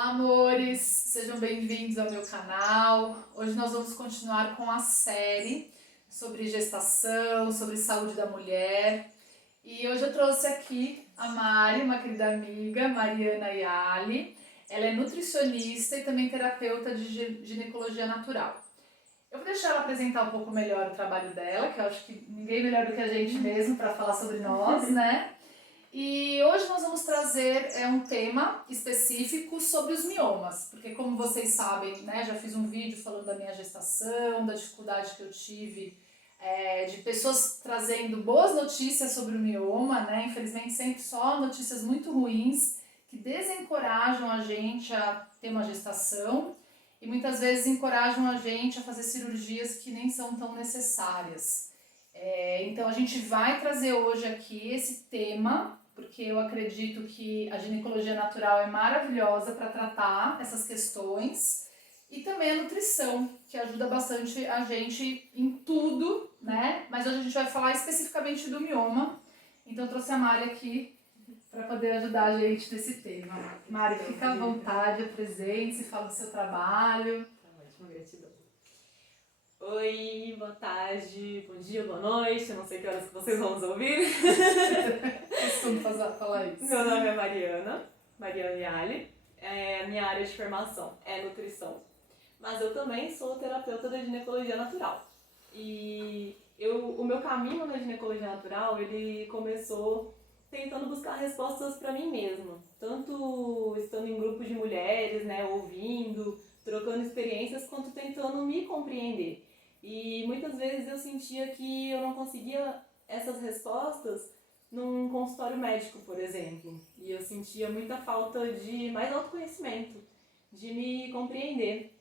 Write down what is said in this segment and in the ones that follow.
Olá, amores! Sejam bem-vindos ao meu canal. Hoje nós vamos continuar com a série sobre gestação, sobre saúde da mulher. E hoje eu trouxe aqui a Mari, uma querida amiga, Mariana Yali. Ela é nutricionista e também terapeuta de ginecologia natural. Eu vou deixar ela apresentar um pouco melhor o trabalho dela, que eu acho que ninguém melhor do que a gente mesmo para falar sobre nós, né? E hoje nós vamos trazer um tema específico sobre os miomas, porque como vocês sabem, né, já fiz um vídeo falando da minha gestação, da dificuldade que eu tive de pessoas trazendo boas notícias sobre o mioma, né, infelizmente sempre só notícias muito ruins que desencorajam a gente a ter uma gestação e muitas vezes encorajam a gente a fazer cirurgias que nem são tão necessárias. Então a gente vai trazer hoje aqui esse tema, porque eu acredito que a ginecologia natural é maravilhosa para tratar essas questões, e também a nutrição, que ajuda bastante a gente em tudo, né? Mas hoje a gente vai falar especificamente do mioma, então eu trouxe a Mari aqui para poder ajudar a gente nesse tema. Mari, fica à vontade, apresente-se, fala do seu trabalho. Tá ótimo, gratidão. Oi, boa tarde, bom dia, boa noite, eu não sei que horas que vocês vão nos ouvir. Costumo falar isso. Meu nome é Mariana Yali, minha área de formação é nutrição, mas eu também sou terapeuta da ginecologia natural. E o meu caminho na ginecologia natural, ele começou tentando buscar respostas para mim mesma, tanto estando em grupos de mulheres, né, ouvindo, trocando experiências, quanto tentando me compreender. E muitas vezes eu sentia que eu não conseguia essas respostas num consultório médico, por exemplo. E eu sentia muita falta de mais autoconhecimento, de me compreender.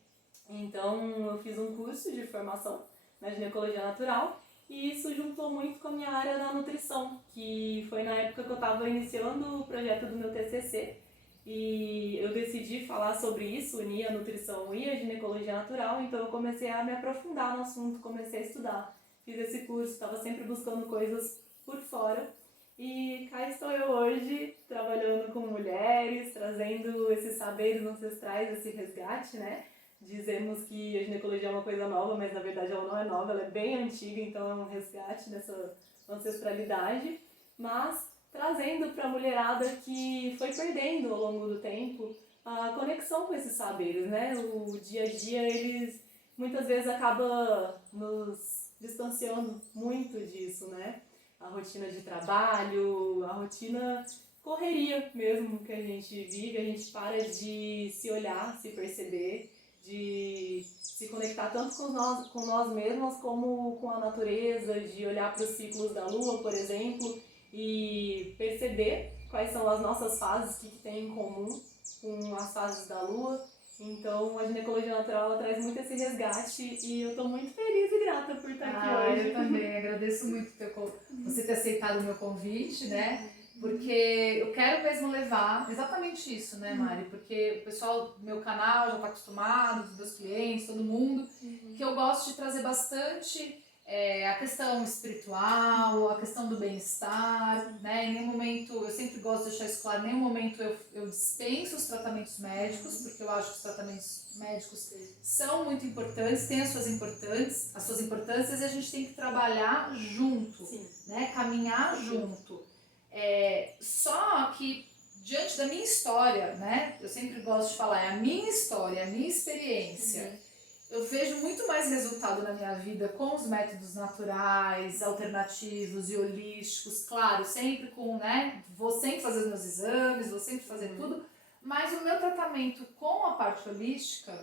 Então eu fiz um curso de formação na ginecologia natural e isso juntou muito com a minha área da nutrição, que foi na época que eu estava iniciando o projeto do meu TCC. E eu decidi falar sobre isso, unir a nutrição e a ginecologia natural, então eu comecei a me aprofundar no assunto, comecei a estudar. Fiz esse curso, estava sempre buscando coisas por fora. E cá estou eu hoje, trabalhando com mulheres, trazendo esses saberes ancestrais, esse resgate, né? Dizemos que a ginecologia é uma coisa nova, mas na verdade ela não é nova, ela é bem antiga, então é um resgate dessa ancestralidade. Mas trazendo para a mulherada que foi perdendo ao longo do tempo a conexão com esses saberes, né? O dia a dia, eles muitas vezes acaba nos distanciando muito disso, né? A rotina de trabalho, a rotina correria mesmo que a gente vive, a gente para de se olhar, se perceber, de se conectar tanto com nós mesmos como com a natureza, de olhar para os ciclos da lua, por exemplo, e perceber quais são as nossas fases, o que tem em comum com as fases da lua. Então a ginecologia natural ela traz muito esse resgate e eu estou muito feliz e grata por estar aqui hoje. Eu também agradeço muito você ter aceitado o meu convite, né? Porque eu quero mesmo levar exatamente isso, né, Mari? Porque o pessoal do meu canal já está acostumado, os meus clientes, todo mundo, que eu gosto de trazer bastante a questão espiritual, a questão do bem-estar, né? Em nenhum momento, eu sempre gosto de deixar isso claro, em nenhum momento eu dispenso os tratamentos médicos, porque eu acho que os tratamentos médicos são muito importantes, têm as suas importâncias e a gente tem que trabalhar junto, né? Caminhar junto. Só que diante da minha história, né? Eu sempre gosto de falar, é a minha história, a minha experiência. Eu vejo muito mais resultado na minha vida com os métodos naturais, alternativos e holísticos, claro, sempre com, né? Vou sempre fazer os meus exames, vou sempre fazer tudo, mas o meu tratamento com a parte holística,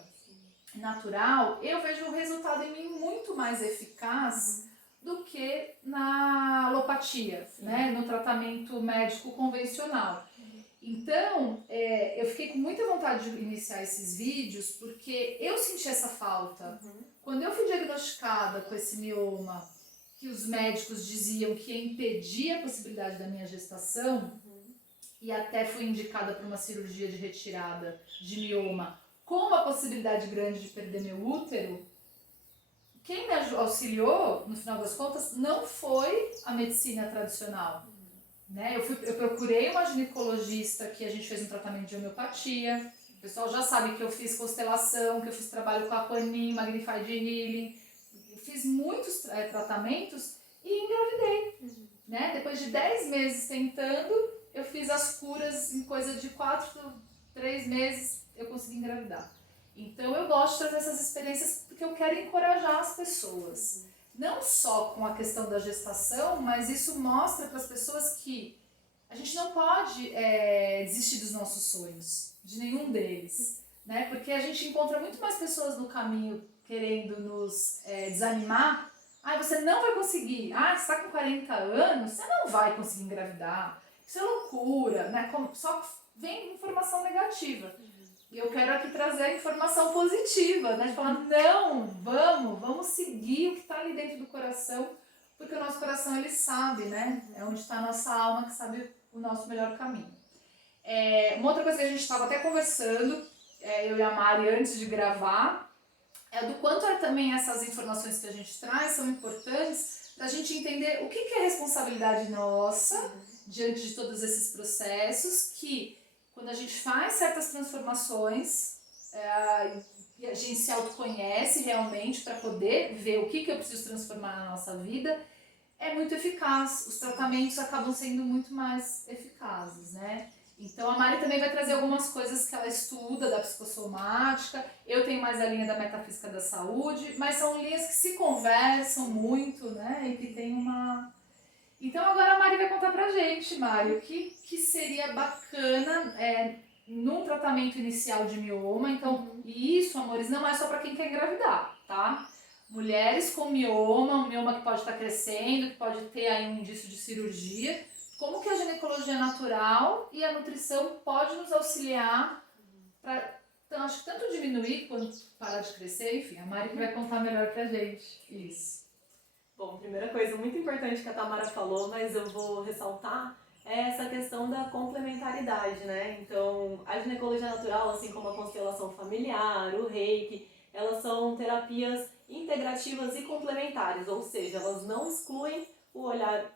natural, eu vejo o resultado em mim muito mais eficaz do que na alopatia, né? No tratamento médico convencional. Então, eu fiquei com muita vontade de iniciar esses vídeos porque eu senti essa falta. Quando eu fui diagnosticada com esse mioma, que os médicos diziam que ia impedir a possibilidade da minha gestação, e até fui indicada para uma cirurgia de retirada de mioma com uma possibilidade grande de perder meu útero, quem me auxiliou, no final das contas, não foi a medicina tradicional. Né? Eu procurei uma ginecologista que a gente fez um tratamento de homeopatia, pessoal já sabe que eu fiz constelação, que eu fiz trabalho com Aquanin, Magnified Healing, fiz muitos tratamentos e engravidei, né? Depois de 10 meses tentando, eu fiz as curas em coisa de 3 meses, eu consegui engravidar. Então eu gosto de trazer essas experiências porque eu quero encorajar as pessoas. Não só com a questão da gestação, mas isso mostra para as pessoas que a gente não pode desistir dos nossos sonhos, de nenhum deles, né? Porque a gente encontra muito mais pessoas no caminho querendo nos desanimar. Você não vai conseguir. Você está com 40 anos, você não vai conseguir engravidar. Isso é loucura, né? Só vem informação negativa. E eu quero aqui trazer a informação positiva, né? De falar, não, vamos seguir o que está ali dentro do coração, porque o nosso coração, ele sabe, né? É onde está a nossa alma que sabe o nosso melhor caminho. Uma outra coisa que a gente estava até conversando, eu e a Mari, antes de gravar, do quanto também essas informações que a gente traz são importantes para a gente entender o que é responsabilidade nossa diante de todos esses processos, que quando a gente faz certas transformações, a gente se autoconhece realmente para poder ver o que eu preciso transformar na nossa vida, é muito eficaz. Os tratamentos acabam sendo muito mais eficazes, né? Então a Mari também vai trazer algumas coisas que ela estuda da psicossomática, eu tenho mais a linha da metafísica da saúde, mas são linhas que se conversam muito, né? E que tem uma... Então agora a Mari vai contar pra gente, Mari, o que seria bacana num tratamento inicial de mioma. Então, e isso, amores, não é só pra quem quer engravidar, tá? Mulheres com mioma, um mioma que pode estar crescendo, que pode ter aí um indício de cirurgia, como que a ginecologia natural e a nutrição pode nos auxiliar para, então, acho que tanto diminuir quanto parar de crescer, enfim, a Mari que vai contar melhor pra gente isso. Bom, primeira coisa muito importante que a Tamara falou, mas eu vou ressaltar, é essa questão da complementaridade, né? Então, a ginecologia natural, assim como a constelação familiar, o reiki, elas são terapias integrativas e complementares, ou seja, elas não excluem o olhar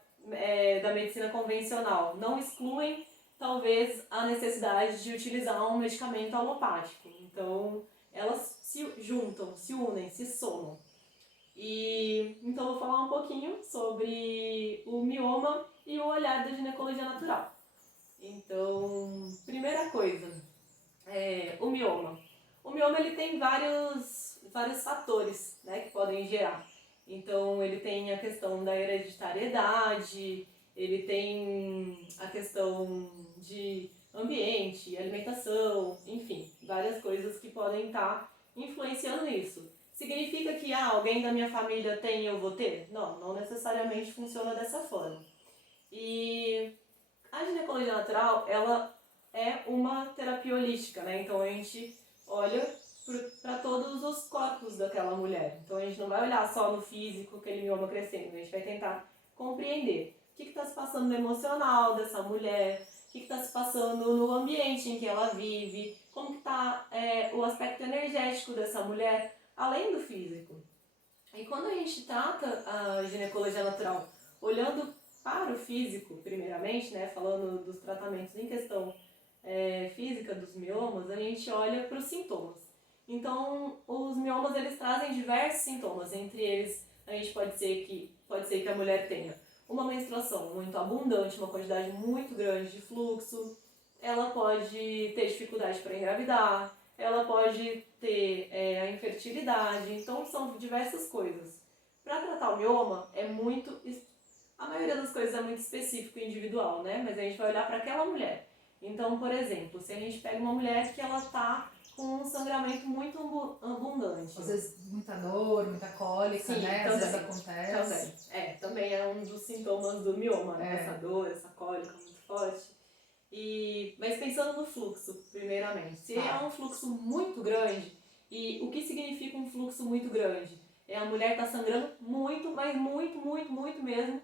da medicina convencional, não excluem, talvez, a necessidade de utilizar um medicamento alopático. Então, elas se juntam, se unem, se somam. Então eu vou falar um pouquinho sobre o mioma e o olhar da ginecologia natural. Então, primeira coisa, o mioma. O mioma ele tem vários fatores, né, que podem gerar. Então ele tem a questão da hereditariedade, ele tem a questão de ambiente, alimentação, enfim, várias coisas que podem estar influenciando nisso. Significa que alguém da minha família tem e eu vou ter? Não necessariamente funciona dessa forma. E a ginecologia natural, ela é uma terapia holística, né? Então a gente olha para todos os corpos daquela mulher. Então a gente não vai olhar só no físico, aquele mioma crescendo, a gente vai tentar compreender o que está se passando no emocional dessa mulher, o que está se passando no ambiente em que ela vive, como que está o aspecto energético dessa mulher, além do físico. E quando a gente trata a ginecologia natural olhando para o físico, primeiramente, né, falando dos tratamentos em questão física dos miomas, a gente olha para os sintomas. Então, os miomas eles trazem diversos sintomas, entre eles a gente pode ser que a mulher tenha uma menstruação muito abundante, uma quantidade muito grande de fluxo, ela pode ter dificuldade para engravidar, ela pode ter a infertilidade, então são diversas coisas. Para tratar o mioma, a maioria das coisas é muito específico e individual, né? Mas a gente vai olhar para aquela mulher. Então, por exemplo, se a gente pega uma mulher que ela está com um sangramento muito abundante. Às vezes muita dor, muita cólica, sim, né? Também, às vezes acontece. Também é um dos sintomas do mioma, né? Essa dor, essa cólica muito forte. Mas pensando no fluxo, primeiramente. Se é um fluxo muito grande, e o que significa um fluxo muito grande? A mulher está sangrando muito, mas muito mesmo,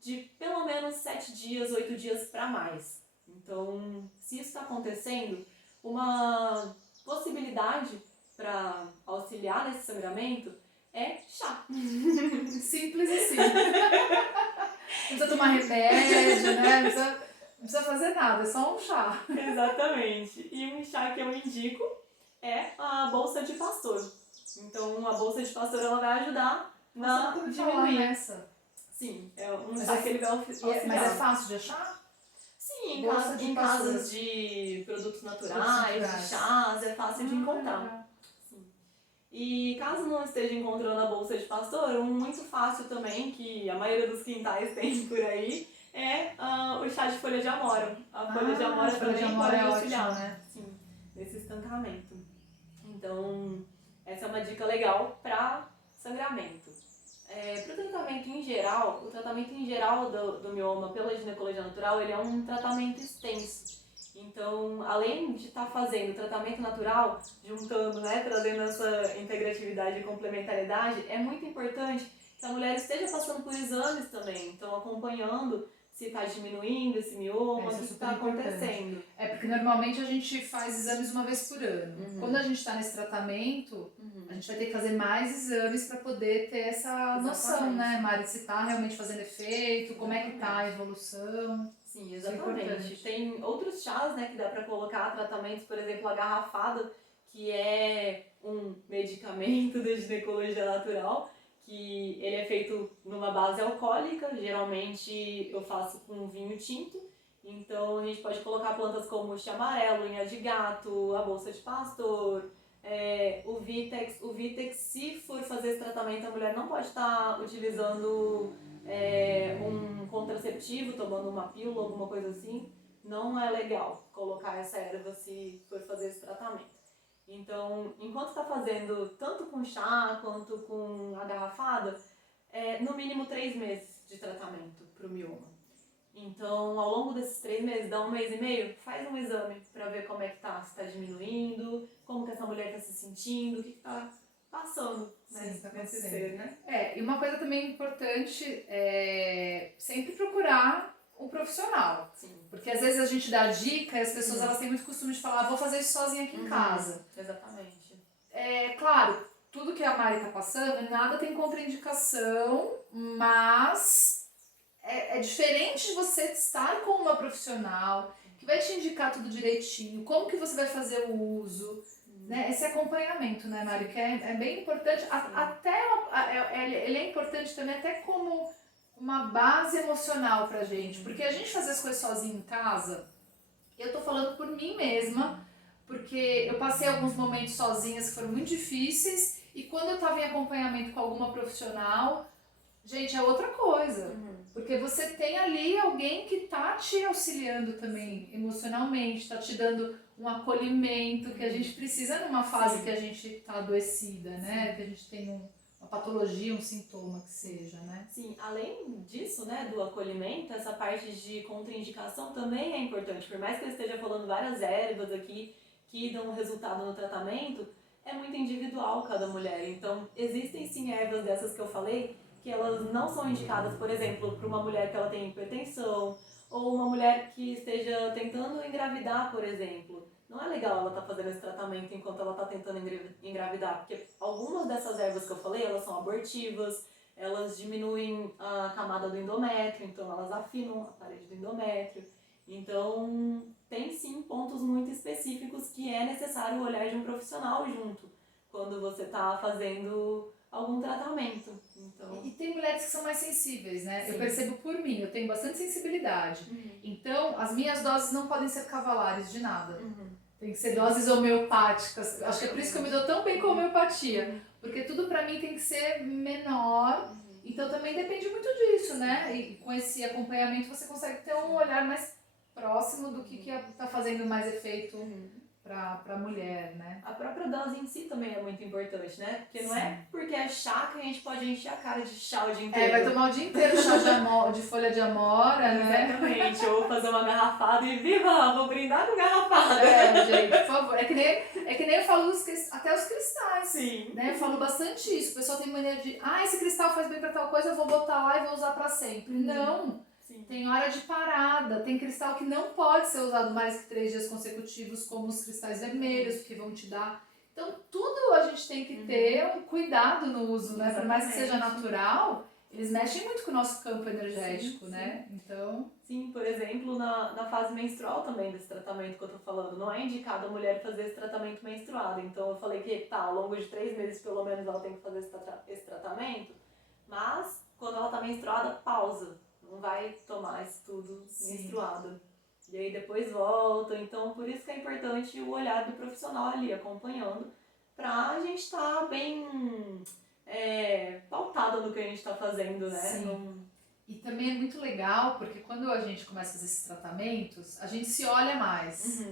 de pelo menos 7 dias, 8 dias para mais. Então, se isso está acontecendo, uma possibilidade para auxiliar nesse sangramento é chá. Simples assim. Não precisa tomar remédio, né? Não precisa fazer nada, é só um chá. Exatamente. E um chá que eu indico é a bolsa de pastor. Então, a bolsa de pastor ela vai ajudar na Nossa, nunca ouvi falar diminuir. nessa. Sim, é um Mas chá é- que ele vai auxiliar. Mas é fácil de achar? Sim, Bolsa de em pastor. casas de produtos naturais, naturais. de chás, é fácil de encontrar. Legal. Sim. E caso não esteja encontrando a bolsa de pastor, um muito fácil também, que a maioria dos quintais tem por aí, é o chá de folha de amora. A folha de amora folha também de amora pode é auxiliar, ótimo, né? sim, nesse estancamento. Então, essa é uma dica legal para sangramento. Para o tratamento em geral, o tratamento em geral do mioma pela ginecologia natural, ele é um tratamento extenso. Então, além de estar fazendo tratamento natural, juntando, né, trazendo essa integratividade e complementariedade, é muito importante que a mulher esteja passando por exames também, então acompanhando se está diminuindo esse mioma, o que está acontecendo. Porque normalmente a gente faz exames uma vez por ano. Quando a gente está nesse tratamento, a gente vai ter que fazer mais exames para poder ter essa noção, né, Mari, se está realmente fazendo efeito, como é que está a evolução. Sim, exatamente. Tem outros chás, né, que dá para colocar tratamentos, por exemplo, a garrafada, que é um medicamento da ginecologia natural, que ele é feito numa base alcoólica, geralmente eu faço com vinho tinto, então a gente pode colocar plantas como o chamarelo, unha de gato, a bolsa de pastor, o Vitex. O Vitex, se for fazer esse tratamento, a mulher não pode estar utilizando um contraceptivo, tomando uma pílula, alguma coisa assim. Não é legal colocar essa erva se for fazer esse tratamento. Então, enquanto está fazendo tanto com chá quanto com a garrafada, no mínimo 3 meses de tratamento para o mioma. Então, ao longo desses 3 meses, dá 1 mês e meio, faz um exame para ver como é que tá, se está diminuindo, como que essa mulher está se sentindo, o que está passando, né? Sim, tá nesse acontecendo. ser, né? E uma coisa também importante é sempre procurar um profissional. Sim. Porque às vezes a gente dá dica e as pessoas elas têm muito costume de falar, vou fazer isso sozinha aqui em casa. Exatamente. Claro, tudo que a Mari tá passando, nada tem contraindicação, mas é diferente de você estar com uma profissional que vai te indicar tudo direitinho, como que você vai fazer o uso, né? Esse acompanhamento, né, Mari, que é bem importante, ele é importante também até como uma base emocional pra gente, porque a gente fazer as coisas sozinho em casa, eu tô falando por mim mesma, porque eu passei alguns momentos sozinhas que foram muito difíceis e quando eu tava em acompanhamento com alguma profissional, gente, é outra coisa. Porque você tem ali alguém que tá te auxiliando também emocionalmente, tá te dando um acolhimento que a gente precisa numa fase que a gente tá adoecida, né? Que a gente tem uma patologia, um sintoma que seja, né? Sim, além disso, né, do acolhimento, essa parte de contraindicação também é importante. Por mais que eu esteja falando várias ervas aqui que dão resultado no tratamento, é muito individual cada mulher. Então, existem sim ervas dessas que eu falei que elas não são indicadas, por exemplo, para uma mulher que ela tem hipertensão ou uma mulher que esteja tentando engravidar, por exemplo. Não é legal ela estar fazendo esse tratamento enquanto ela está tentando engravidar, porque algumas dessas ervas que eu falei, elas são abortivas, elas diminuem a camada do endométrio, então elas afinam a parede do endométrio. Então, tem sim pontos muito específicos que é necessário o olhar de um profissional junto quando você está fazendo algum tratamento. Então... E tem mulheres que são mais sensíveis, né? Sim. Eu percebo por mim, eu tenho bastante sensibilidade. Então, as minhas doses não podem ser cavalares de nada. Tem que ser doses homeopáticas. Acho que é por isso que eu me dou tão bem com a homeopatia. Porque tudo pra mim tem que ser menor. Então também depende muito disso, né? E com esse acompanhamento você consegue ter um olhar mais próximo do que tá fazendo mais efeito pra mulher, né? A própria dose em si também é muito importante, né? Porque não é porque é chá que a gente pode encher a cara de chá o dia inteiro. Vai tomar o dia inteiro chá de folha de amora, né? Exatamente. Ou fazer uma garrafada e viva, vou brindar com garrafada. Gente, por favor. É que nem eu falo até os cristais. Sim. Né? Eu falo bastante isso. O pessoal tem mania de, esse cristal faz bem pra tal coisa, eu vou botar lá e vou usar pra sempre. Não. Sim. Tem hora de parada, tem cristal que não pode ser usado mais que 3 dias consecutivos, como os cristais vermelhos, que vão te dar. Então, tudo a gente tem que ter um cuidado no uso, né? Por mais que seja natural, eles mexem muito com o nosso campo energético, Sim, né? Então, sim, por exemplo, na fase menstrual também desse tratamento que eu tô falando, não é indicado a mulher fazer esse tratamento menstruado. Então eu falei que tá, ao longo de 3 meses pelo menos ela tem que fazer esse tratamento, mas quando ela tá menstruada, pausa. Não vai tomar isso tudo menstruada. E aí depois volta. Então por isso que é importante o olhar do profissional ali acompanhando, pra gente estar bem pautada no que a gente tá fazendo, né? sim. E também é muito legal, porque quando a gente começa a fazer esses tratamentos, a gente se olha mais.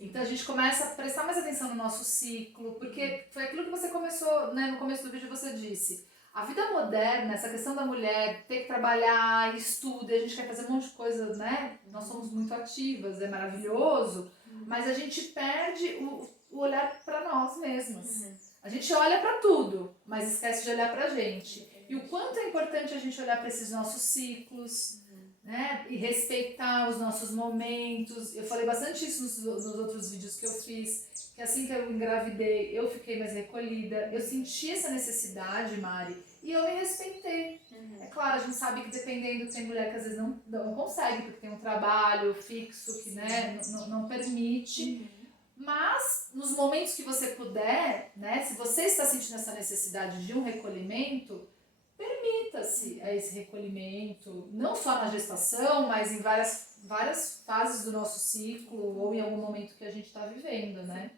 Então a gente começa a prestar mais atenção no nosso ciclo, porque foi aquilo que você começou, né, no começo do vídeo você disse. A vida moderna, essa questão da mulher ter que trabalhar, estuda, a gente quer fazer um monte de coisa, né? Nós somos muito ativas, é maravilhoso, mas a gente perde o olhar para nós mesmas. A gente olha para tudo, mas esquece de olhar pra gente. E o quanto é importante a gente olhar para esses nossos ciclos, né? E respeitar os nossos momentos. Eu falei bastante isso nos outros vídeos que eu fiz, que assim que eu engravidei, eu fiquei mais recolhida. Eu senti essa necessidade, Mari, e eu me respeitei. É claro, a gente sabe que dependendo, tem mulher que às vezes não consegue, porque tem um trabalho fixo que, né, não permite. Mas, nos momentos que você puder, né, se você está sentindo essa necessidade de um recolhimento, permita-se a esse recolhimento, não só na gestação, mas em várias fases do nosso ciclo ou em algum momento que a gente está vivendo, né?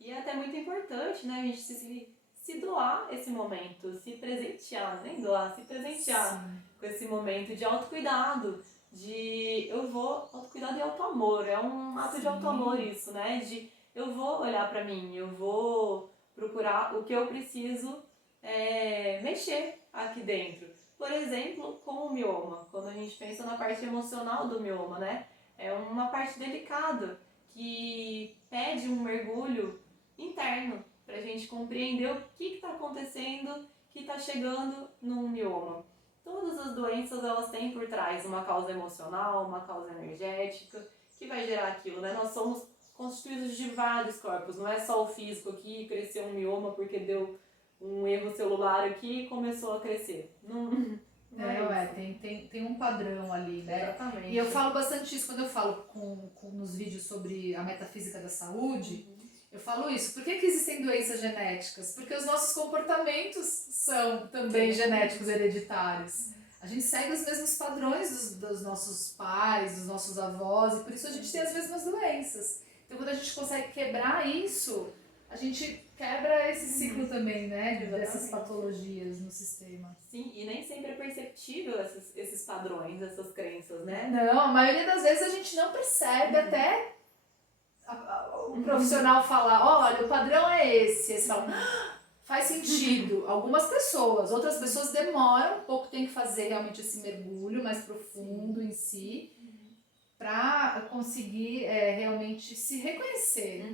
E é até muito importante, né, a gente se doar esse momento, se presentear, nem doar, se presentear com esse momento de autocuidado, autocuidado e autoamor, é um ato de autoamor isso, né, de eu vou olhar pra mim, eu vou procurar o que eu preciso mexer aqui dentro. Por exemplo, com o mioma, quando a gente pensa na parte emocional do mioma, né, é uma parte delicada que pede um mergulho interno pra gente compreender o que está acontecendo, que está chegando num mioma. Todas as doenças elas têm por trás uma causa emocional, uma causa energética, que vai gerar aquilo, né? Nós somos constituídos de vários corpos, não é só o físico aqui, cresceu um mioma porque deu um erro celular aqui e começou a crescer. Não tem um padrão ali, né? Exatamente. E eu falo bastante isso quando eu falo nos vídeos sobre a metafísica da saúde. Eu falo isso. Por que existem doenças genéticas? Porque os nossos comportamentos são também genéticos hereditários. A gente segue os mesmos padrões dos nossos pais, dos nossos avós, e por isso a gente tem as mesmas doenças. Então, quando a gente consegue quebrar isso, a gente quebra esse ciclo também, né? Dessas patologias no sistema. Sim, e nem sempre é perceptível esses padrões, essas crenças, né? Não, a maioria das vezes a gente não percebe até o profissional falar, olha, o padrão é esse. Aí você fala, faz sentido. Algumas pessoas, outras pessoas demoram um pouco, tem que fazer realmente esse mergulho mais profundo em si, para conseguir realmente se reconhecer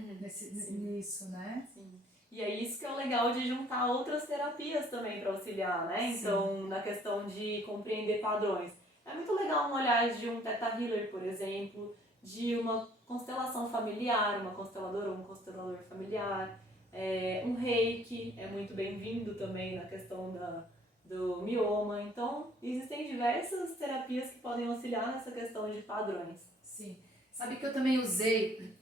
nisso, né? Sim. E é isso que é o legal de juntar outras terapias também para auxiliar, né? Então, na questão de compreender padrões. É muito legal um olhar de um Theta Healer, por exemplo, de uma constelação familiar, uma consteladora ou um constelador familiar. Um reiki é muito bem-vindo também na questão do mioma. Então, existem diversas terapias que podem auxiliar nessa questão de padrões. Sim. Sabe que eu também usei,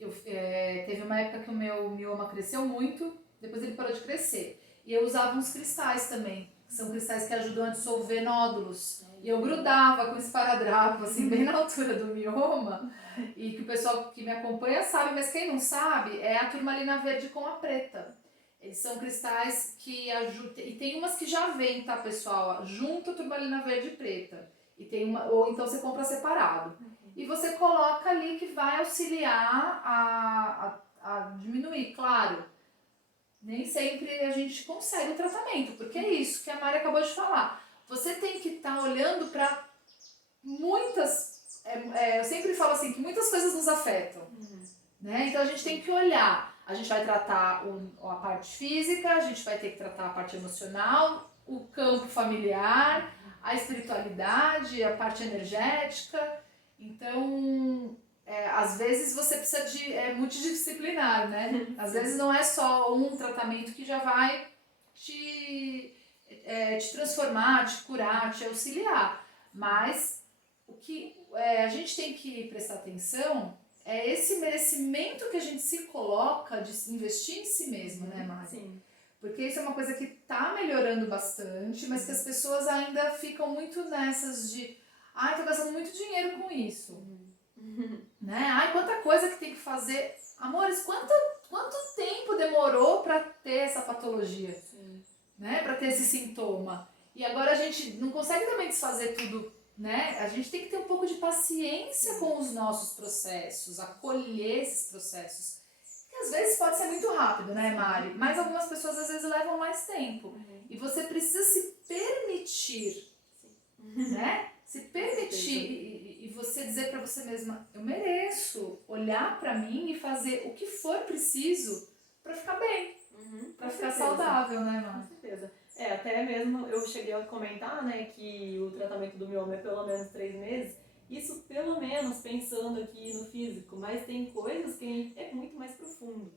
teve uma época que o meu mioma cresceu muito, depois ele parou de crescer. E eu usava uns cristais também, que são cristais que ajudam a dissolver nódulos. E eu grudava com esparadrapo, assim, bem na altura do mioma. E que o pessoal que me acompanha sabe, mas quem não sabe, é a turmalina verde com a preta. Eles são cristais que ajudam. E tem umas que já vêm, tá, pessoal? Junto a turmalina verde e preta. E tem ou então você compra separado. E você coloca ali que vai auxiliar a diminuir, claro. Nem sempre a gente consegue o tratamento, porque é isso que a Mari acabou de falar. Você tem que estar olhando para muitas... eu sempre falo assim, que muitas coisas nos afetam. Né? Então a gente tem que olhar. A gente vai tratar a parte física, a gente vai ter que tratar a parte emocional, o campo familiar, a espiritualidade, a parte energética. Então, às vezes você precisa de multidisciplinar, né? Às vezes não é só um tratamento que já vai te te transformar, te curar, te auxiliar. Mas o que a gente tem que prestar atenção é esse merecimento que a gente se coloca de investir em si mesmo, né, Mari? Sim. Porque isso é uma coisa que tá melhorando bastante, mas que as pessoas ainda ficam muito nessas de ai, tô gastando muito dinheiro com isso. Né? Ai, quanta coisa que tem que fazer. Amores, quanto tempo demorou pra ter essa patologia? Sim. Né? Pra ter esse sintoma. E agora a gente não consegue também desfazer tudo, né? A gente tem que ter um pouco de paciência com os nossos processos, acolher esses processos. Que às vezes pode ser muito rápido, né, Mari? Mas algumas pessoas às vezes levam mais tempo. E você precisa se permitir, né? Se permitir e você dizer pra você mesma, eu mereço olhar pra mim e fazer o que for preciso pra ficar bem, pra ficar saudável, né, Mari? Com certeza. Até mesmo eu cheguei a comentar, né, que o tratamento do mioma é pelo menos 3 meses. Isso pelo menos pensando aqui no físico, mas tem coisas que é muito mais profundo.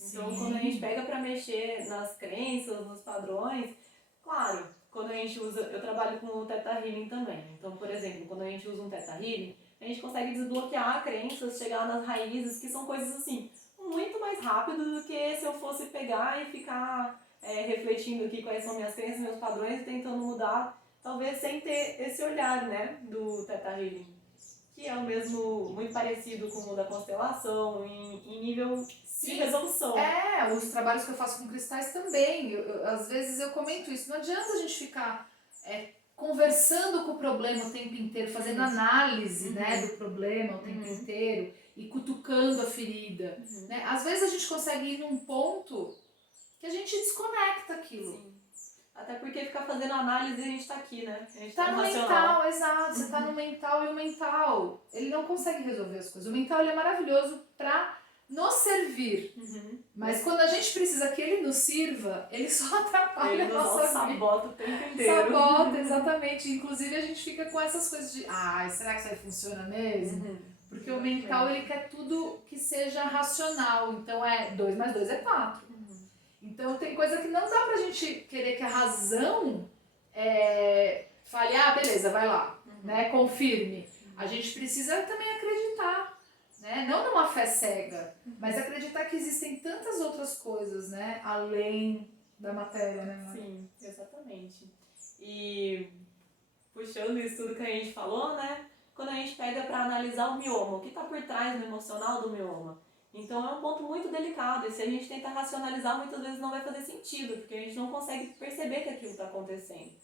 Então, quando a gente pega pra mexer nas crenças, nos padrões, claro, quando a gente usa, eu trabalho com o Theta Healing também. Então, por exemplo, quando a gente usa um Theta Healing, a gente consegue desbloquear crenças, chegar nas raízes, que são coisas assim, muito mais rápido do que se eu fosse pegar e ficar refletindo aqui quais são minhas crenças, meus padrões e tentando mudar, talvez sem ter esse olhar, né, do Theta Healing, que é o mesmo, muito parecido com o da constelação, em nível de resolução. Os trabalhos que eu faço com cristais também, às vezes eu comento isso, não adianta a gente ficar conversando com o problema o tempo inteiro, fazendo análise né, do problema o tempo inteiro e cutucando a ferida. Né? Às vezes a gente consegue ir num ponto que a gente desconecta aquilo. Sim. Até porque ficar fazendo análise a gente tá aqui, né? A gente tá no racional. mental, exato. Você tá no mental e o mental, ele não consegue resolver as coisas. O mental ele é maravilhoso pra nos servir. Mas quando a gente precisa que ele nos sirva, ele só atrapalha a nossa vida. Sabota o tempo inteiro. Sabota, exatamente. Inclusive a gente fica com essas coisas de será que isso aí funciona mesmo? Porque o mental ele quer tudo que seja racional. Então 2 mais 2 é 4. Então tem coisa que não dá pra gente querer que a razão fale, beleza, vai lá, né, confirme. A gente precisa também acreditar, né, não numa fé cega, mas acreditar que existem tantas outras coisas, né, além da matéria, né? Sim, exatamente. E puxando isso tudo que a gente falou, né, quando a gente pega pra analisar o mioma, o que tá por trás do emocional do mioma? Então é um ponto muito delicado e se a gente tenta racionalizar, muitas vezes não vai fazer sentido, porque a gente não consegue perceber que aquilo está acontecendo.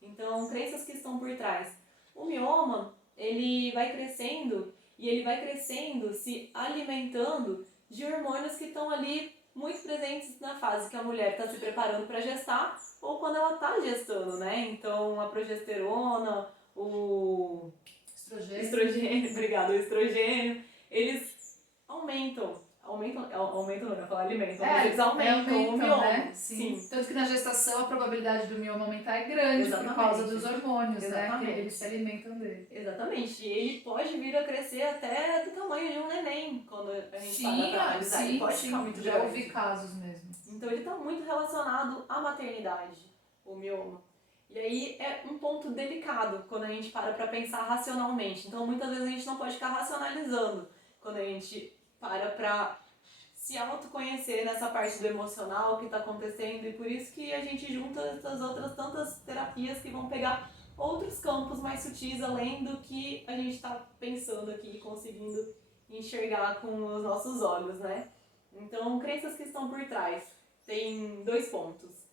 Então, crenças que estão por trás. O mioma, ele vai crescendo e ele vai crescendo se alimentando de hormônios que estão ali muito presentes na fase que a mulher está se preparando para gestar ou quando ela está gestando, né? Então, a progesterona, o estrogênio, obrigada, o estrogênio, eles aumentam não, eu ia falar alimentam, mas eles aumentam o mioma. Né? Sim. Tanto que na gestação a probabilidade do mioma aumentar é grande por causa dos hormônios, né? Que eles se alimentam dele. Exatamente. E ele pode vir a crescer até do tamanho de um neném, quando a gente para pra analisar. Ele pode ficar muito grande. Já ouvi casos mesmo. Então ele está muito relacionado à maternidade, o mioma. E aí é um ponto delicado quando a gente para pra pensar racionalmente. Então muitas vezes a gente não pode ficar racionalizando quando a gente para pra se autoconhecer nessa parte do emocional que está acontecendo e por isso que a gente junta essas outras tantas terapias que vão pegar outros campos mais sutis além do que a gente está pensando aqui e conseguindo enxergar com os nossos olhos, né? Então, crenças que estão por trás. Tem 2 pontos.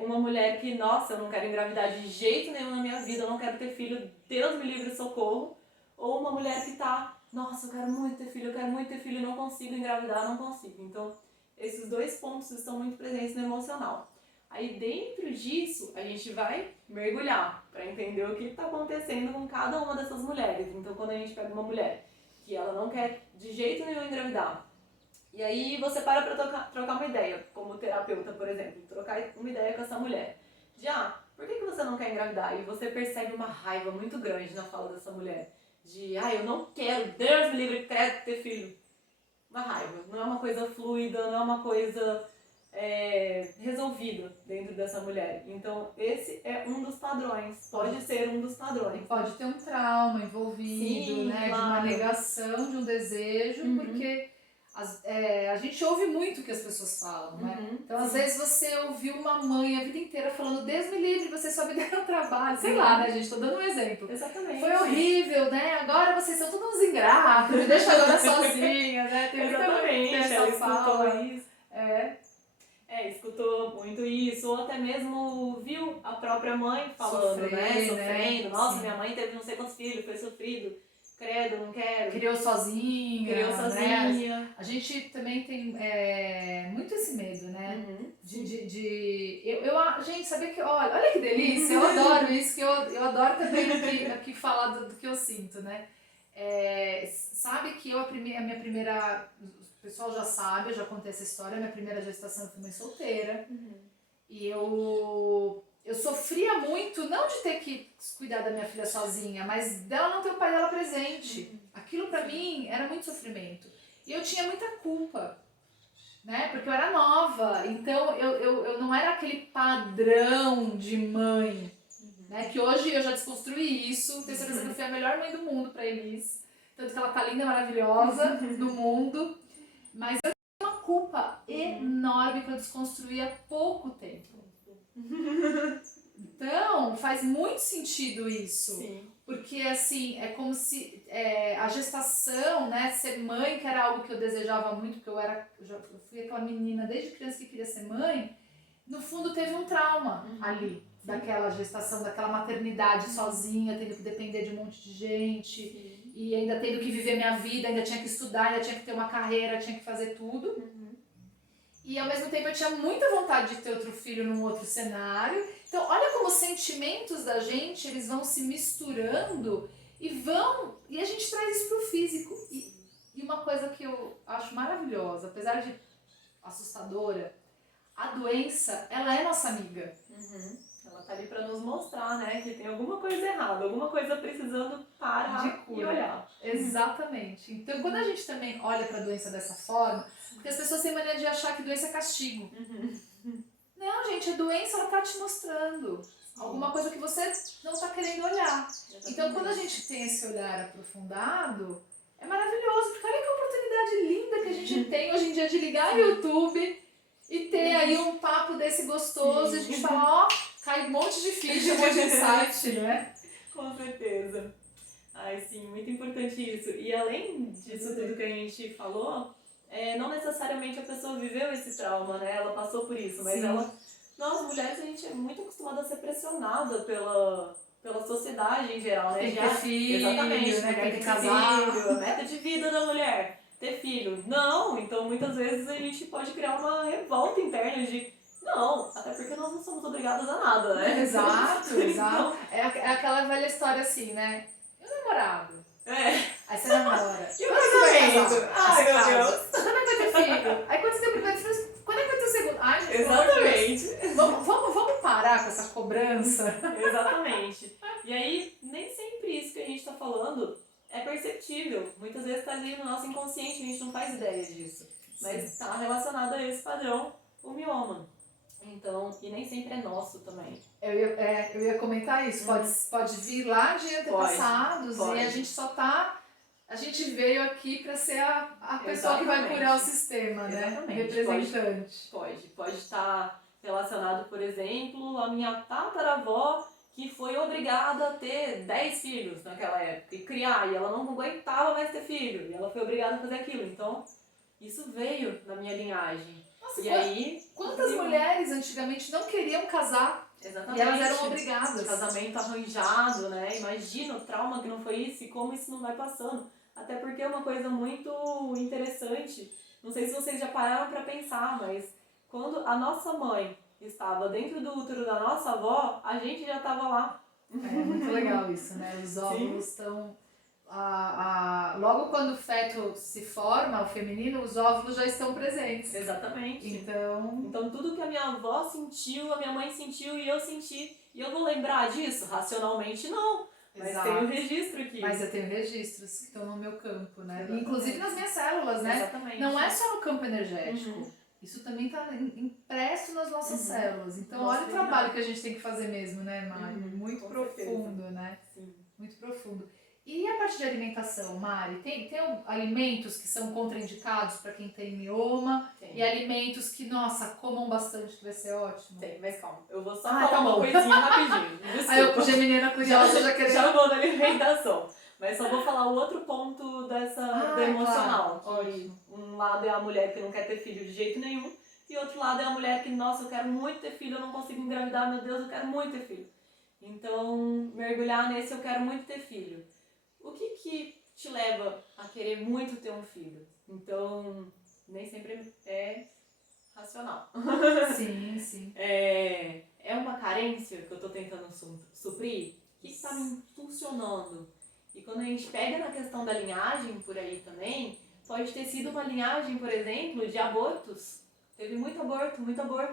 Uma mulher que, nossa, eu não quero engravidar de jeito nenhum na minha vida, eu não quero ter filho, Deus me livre, socorro. Ou uma mulher que tá, nossa, eu quero muito ter filho, não consigo engravidar, não consigo. Então, esses 2 pontos estão muito presentes no emocional. Aí, dentro disso, a gente vai mergulhar para entender o que está acontecendo com cada uma dessas mulheres. Então, quando a gente pega uma mulher que ela não quer de jeito nenhum engravidar, e aí você para trocar uma ideia, como terapeuta, por exemplo, trocar uma ideia com essa mulher. De, por que você não quer engravidar? E você percebe uma raiva muito grande na fala dessa mulher. De, eu não quero, Deus me livre, credo ter filho. Uma raiva, não é uma coisa fluida, não é uma coisa resolvido dentro dessa mulher. Então, esse é um dos padrões, pode ser um dos padrões. Pode ter um trauma envolvido, Sim, né? claro. De uma negação, de um desejo, porque a gente ouve muito o que as pessoas falam, né? Então, às vezes, você ouviu uma mãe a vida inteira falando, Deus me livre, vocês só me deram trabalho. Sei lá, né, gente? Tô dando um exemplo. Exatamente. Foi horrível, né? Agora vocês são todos uns ingratos, me deixa agora sozinha, né? Tem muita mãe que tem essa fala. Isso. Escutou muito isso, ou até mesmo viu a própria mãe falando, Sofrendo. Né? Nossa, Sim. minha mãe teve não sei quantos filhos, foi sofrido, credo, não quero. Criou sozinha. Né? A gente também tem muito esse medo, né? Gente, sabia que... Olha que delícia, eu adoro isso, que eu adoro também aqui falar do que eu sinto, né? Sabe que a minha primeira... O pessoal já sabe, eu já contei essa história, minha primeira gestação eu fui mãe solteira. E eu sofria muito, não de ter que cuidar da minha filha sozinha, mas dela não ter o pai dela presente. Aquilo pra mim era muito sofrimento. E eu tinha muita culpa, né? Porque eu era nova, então eu não era aquele padrão de mãe, né? Que hoje eu já desconstruí isso, tenho certeza que eu fui a melhor mãe do mundo pra Elis. Tanto que ela tá linda, maravilhosa, do mundo. Mas eu tinha uma culpa enorme que eu desconstruí há pouco tempo. Então, faz muito sentido isso. Sim. Porque, assim, é como se a gestação, né, ser mãe, que era algo que eu desejava muito, porque eu fui aquela menina desde criança que queria ser mãe, no fundo teve um trauma ali, daquela gestação, daquela maternidade sozinha, tendo que depender de um monte de gente. E ainda tendo que viver minha vida, ainda tinha que estudar, ainda tinha que ter uma carreira, tinha que fazer tudo. E ao mesmo tempo eu tinha muita vontade de ter outro filho num outro cenário. Então olha como os sentimentos da gente, eles vão se misturando e a gente traz isso pro físico. E uma coisa que eu acho maravilhosa, apesar de assustadora, a doença, ela é nossa amiga. Ela tá ali pra nos mostrar, né, que tem alguma coisa errada, alguma coisa precisando parar e olhar. Exatamente. Então, quando a gente também olha pra doença dessa forma, porque as pessoas têm mania de achar que doença é castigo. Não, gente, a doença, ela tá te mostrando alguma coisa que você não tá querendo olhar. Exatamente. Então, quando a gente tem esse olhar aprofundado, é maravilhoso, porque olha que oportunidade linda que a gente tem hoje em dia de ligar o YouTube e ter aí um papo desse gostoso e a gente falar, cai um monte de ficha, um monte de insight, né? Com certeza. Ai, sim, muito importante isso. E além disso tudo que a gente falou, não necessariamente a pessoa viveu esse trauma, né? Ela passou por isso, mas nós mulheres, a gente é muito acostumada a ser pressionada pela sociedade em geral, né? Tem que ter filho, exatamente, né? Tem que ter casar. filho, a meta de vida da mulher, ter filho. Não, então muitas vezes a gente pode criar uma revolta interna de não, até porque nós não somos obrigadas a nada, né? Exato, exato. É aquela velha história assim, né? E o namorado? Aí você namora. E o casamento? Ai, meu Deus. Quando é que vai ter filho? Aí quando você tem o primeiro filho, quando é que vai ter o segundo? Ai, gente, exatamente. Vamos parar com essa cobrança? Exatamente. E aí, nem sempre isso que a gente tá falando é perceptível. Muitas vezes tá ali no nosso inconsciente, a gente não faz ideia disso. Mas está relacionado a esse padrão, o mioma. Então, e nem sempre é nosso também. Eu ia comentar isso. Pode vir lá de antepassados e a gente só tá... A gente veio aqui para ser a pessoa que vai curar o sistema, né? Exatamente. Representante. Pode estar relacionado, por exemplo, a minha tataravó que foi obrigada a ter 10 filhos naquela época e criar, e ela não aguentava mais ter filho, e ela foi obrigada a fazer aquilo. Então, isso veio na minha linhagem. Nossa, e aí, quantas mulheres antigamente não queriam casar? Exatamente. E elas eram obrigadas. Casamento arranjado, né? Imagina o trauma que não foi isso e como isso não vai passando. Até porque é uma coisa muito interessante. Não sei se vocês já pararam para pensar, mas quando a nossa mãe estava dentro do útero da nossa avó, a gente já estava lá. É muito legal isso, né? Os óvulos estão... logo quando o feto se forma, o feminino, os óvulos já estão presentes. Exatamente. Então tudo que a minha avó sentiu, a minha mãe sentiu e eu senti, e eu vou lembrar disso? Racionalmente não. Mas tem o registro aqui. Mas eu tenho registros que estão no meu campo, né? Inclusive nas minhas células, né? Exatamente. Não é só no campo energético. isso também está impresso nas nossas células. Então, Nossa, olha o trabalho que a gente tem que fazer mesmo, né, Mari? Muito com profundo, certeza. né? Sim. Muito profundo. E a parte de alimentação, Mari? Tem alimentos que são contraindicados para quem tem mioma? Tem. E alimentos que, nossa, comam bastante, que vai ser ótimo? Tem, mas calma. Eu vou só Ah, falar tá uma bom. coisinha rapidinho. Desculpa. Aí eu, geminiana curiosa, já querendo... Já vou na alimentação. Mas só vou falar o outro ponto do emocional. Claro. Que um lado é a mulher que não quer ter filho de jeito nenhum. E outro lado é a mulher que, nossa, eu quero muito ter filho, eu não consigo engravidar, meu Deus, eu quero muito ter filho. Então, mergulhar nesse eu quero muito ter filho. O que te leva a querer muito ter um filho? Então, nem sempre é racional. Sim, sim. É uma carência que eu tô tentando suprir? O que está me impulsionando? E quando a gente pega na questão da linhagem por aí também, pode ter sido uma linhagem, por exemplo, de abortos. Teve muito aborto,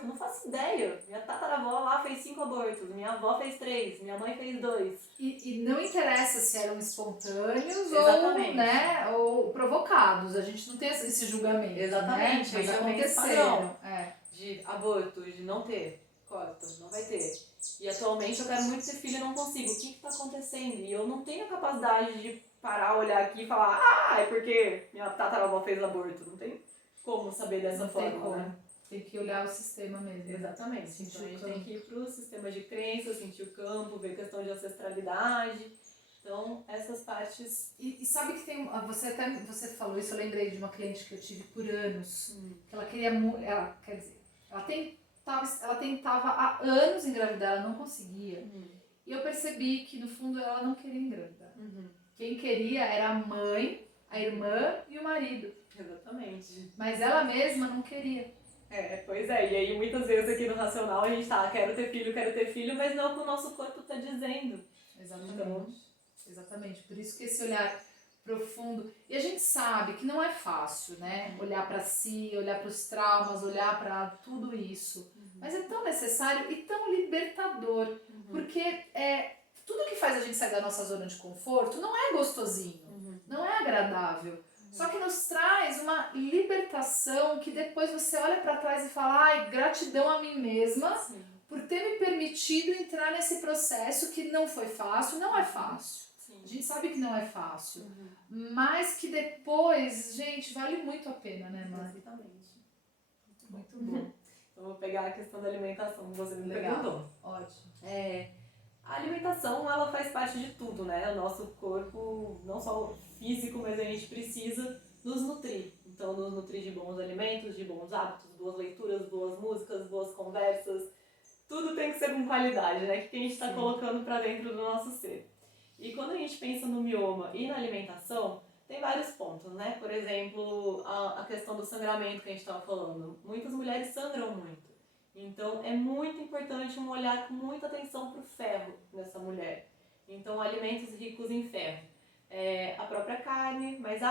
não faço ideia. Minha tataravó lá fez 5 abortos, minha avó fez 3, minha mãe fez 2. E não interessa se eram espontâneos Exatamente. ou provocados. A gente não tem esse julgamento. Exatamente, né? Mas aí já vem esse aconteceram. padrão de abortos, de não ter, corta, não vai ter. E atualmente eu quero muito ter filho e não consigo. O que está acontecendo? E eu não tenho a capacidade de parar, olhar aqui e falar, é porque minha tataravó fez aborto. Não tem como saber dessa forma, né? Tem que olhar o sistema mesmo. Exatamente. Então a gente tem que ir pro sistema de crença, sentir o campo, ver questão de ancestralidade. Então, essas partes... E sabe que tem... Você falou isso, eu lembrei de uma cliente que eu tive por anos. Que ela queria... Quer dizer, ela tentava há anos engravidar, ela não conseguia. E eu percebi que, no fundo, ela não queria engravidar. Quem queria era a mãe, a irmã e o marido. Exatamente. Mas ela mesma não queria. Pois é. E aí, muitas vezes aqui no Racional, a gente tá, quero ter filho, mas não é o que o nosso corpo tá dizendo. Exatamente. Então... Exatamente. Por isso que esse olhar profundo... E a gente sabe que não é fácil, né? Olhar para si, olhar para os traumas, olhar para tudo isso. Mas é tão necessário e tão libertador. Porque tudo que faz a gente sair da nossa zona de conforto não é gostosinho, não é agradável. Só que nos traz uma libertação que depois você olha para trás e fala, ai, gratidão a mim mesma por ter me permitido entrar nesse processo que não foi fácil, não é fácil. A gente sabe que não é fácil, mas que depois, gente, vale muito a pena, né, Mari? Exatamente. Muito bom. Então, vou pegar a questão da alimentação que você me Legal. perguntou. Ótimo. A alimentação, ela faz parte de tudo, né? O nosso corpo, não só físico, mas a gente precisa nos nutrir. Então, nos nutrir de bons alimentos, de bons hábitos, boas leituras, boas músicas, boas conversas. Tudo tem que ser com qualidade, né? Que a gente está colocando para dentro do nosso ser. E quando a gente pensa no mioma e na alimentação, tem vários pontos, né? Por exemplo, a questão do sangramento que a gente estava falando. Muitas mulheres sangram muito. Então, é muito importante um olhar com muita atenção para o ferro nessa mulher. Então, alimentos ricos em ferro. A própria carne, mas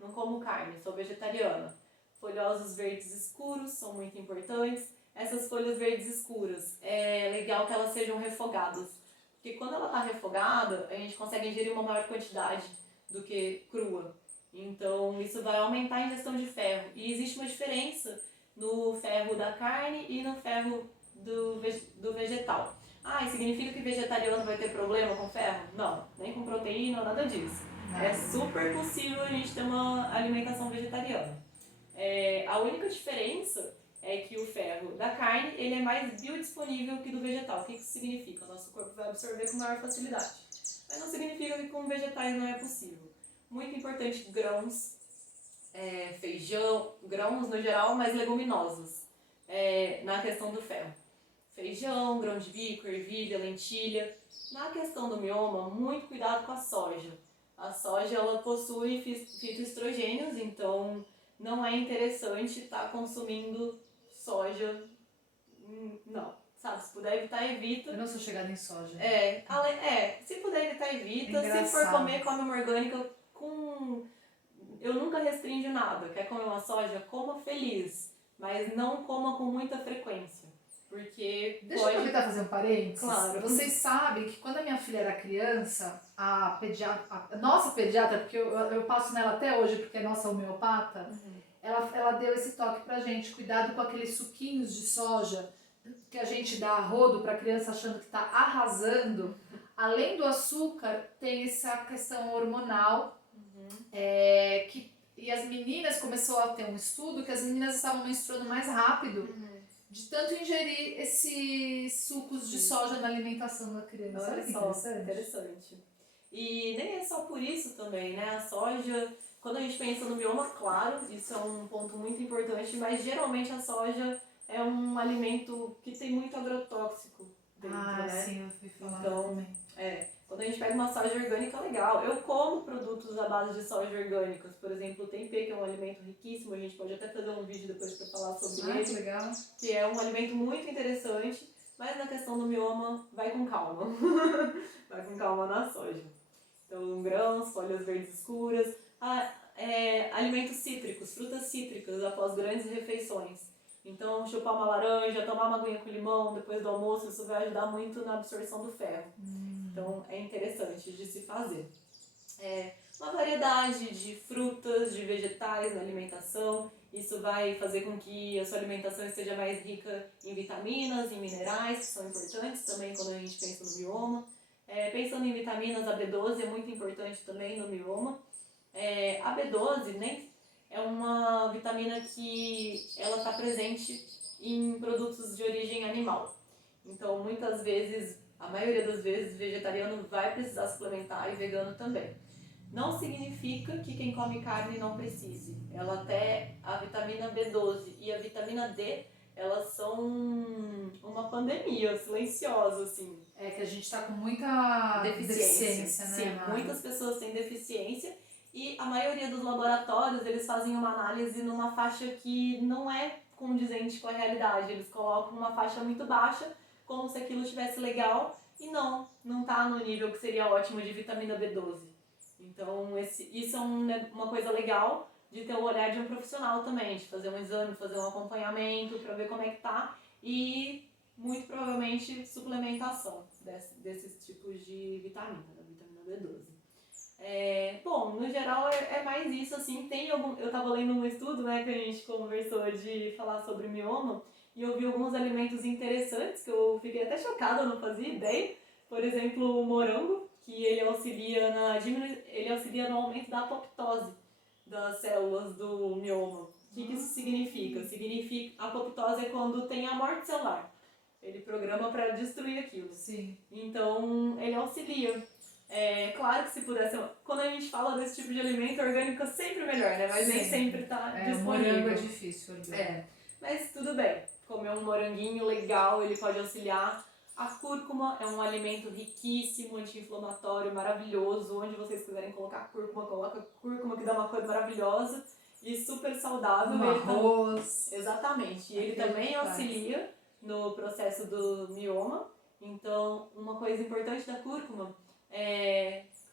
não como carne, sou vegetariana. Folhosos verdes escuros são muito importantes. Essas folhas verdes escuras, é legal que elas sejam refogadas. Porque quando ela está refogada, a gente consegue ingerir uma maior quantidade do que crua. Então, isso vai aumentar a ingestão de ferro. E existe uma diferença no ferro da carne e no ferro do vegetal. E significa que vegetariano vai ter problema com ferro? Não, nem com proteína, nada disso. É super possível a gente ter uma alimentação vegetariana. A única diferença é que o ferro da carne ele é mais biodisponível que do vegetal. O que isso significa? O nosso corpo vai absorver com maior facilidade. Mas não significa que com vegetais não é possível. Muito importante, grãos, feijão, grãos no geral, mas leguminosos, na questão do ferro. Feijão, grão de bico, ervilha, lentilha. Na questão do mioma, muito cuidado com a soja. A soja ela possui fitoestrogênios, então não é interessante estar consumindo soja, não, sabe, se puder evitar, evita. Eu não sou chegada em soja. Se puder evitar, evita. Se for comer, come uma orgânica eu nunca restringo nada. Quer comer uma soja? Coma feliz, mas não coma com muita frequência. Porque Deixa eu aproveitar e fazer um parênteses. Claro. Vocês sabem que quando a minha filha era criança, a nossa pediatra, porque eu passo nela até hoje porque é nossa homeopata, ela deu esse toque pra gente, cuidado com aqueles suquinhos de soja que a gente dá a rodo pra criança achando que tá arrasando. Além do açúcar, tem essa questão hormonal, e as meninas, começou a ter um estudo que as meninas estavam menstruando mais rápido de tanto ingerir esses sucos de soja na alimentação da criança. Olha que interessante. E nem é só por isso também, né? A soja, quando a gente pensa no mioma, claro, isso é um ponto muito importante, mas geralmente a soja é um alimento que tem muito agrotóxico dentro, né? Sim, eu fui falar então, também. Quando a gente pega uma soja orgânica, legal. Eu como produtos à base de soja orgânicos, por exemplo, o tempê, que é um alimento riquíssimo, a gente pode até fazer um vídeo depois para falar sobre ele. Que legal. Que é um alimento muito interessante, mas na questão do mioma, vai com calma. Vai com calma na soja. Então, grãos, folhas verdes escuras, alimentos cítricos, frutas cítricas após grandes refeições. Então, chupar uma laranja, tomar uma aguinha com limão depois do almoço, isso vai ajudar muito na absorção do ferro. Então, é interessante de se fazer. Uma variedade de frutas, de vegetais na alimentação. Isso vai fazer com que a sua alimentação esteja mais rica em vitaminas, em minerais, que são importantes também quando a gente pensa no mioma. Pensando em vitaminas, a B12 é muito importante também no mioma. A B12 é uma vitamina que ela está presente em produtos de origem animal. Então, muitas vezes, a maioria das vezes, vegetariano vai precisar suplementar e vegano também. Não significa que quem come carne não precise. A vitamina B12 e a vitamina D, elas são uma pandemia silenciosa, assim. Que a gente tá com muita deficiência, né? Sim, muitas pessoas têm deficiência e a maioria dos laboratórios, eles fazem uma análise numa faixa que não é condizente com a realidade. Eles colocam uma faixa muito baixa, como se aquilo estivesse legal, e não tá no nível que seria ótimo de vitamina B12. Então, isso é uma coisa legal de ter o olhar de um profissional também, de fazer um exame, fazer um acompanhamento para ver como é que tá e, muito provavelmente, suplementação desses tipos de vitamina, da vitamina B12. Bom, no geral é mais isso, assim, eu tava lendo um estudo, né, que a gente conversou de falar sobre mioma e eu vi alguns alimentos interessantes que eu fiquei até chocada, eu não fazia ideia. Por exemplo, o morango, que ele auxilia no aumento da apoptose das células do mioma. O que isso significa? A apoptose é quando tem a morte celular. Ele programa para destruir aquilo. Sim. Então, ele auxilia. Claro que se pudesse... Quando a gente fala desse tipo de alimento, orgânico é sempre melhor, né? Mas nem sempre está disponível. O morango é difícil. Mas tudo bem. Comer um moranguinho legal, ele pode auxiliar. A cúrcuma é um alimento riquíssimo, anti-inflamatório, maravilhoso. Onde vocês quiserem colocar cúrcuma, coloca cúrcuma, que dá uma cor maravilhosa e super saudável. Arroz. Exatamente. E ele também auxilia no processo do mioma. Então, uma coisa importante da cúrcuma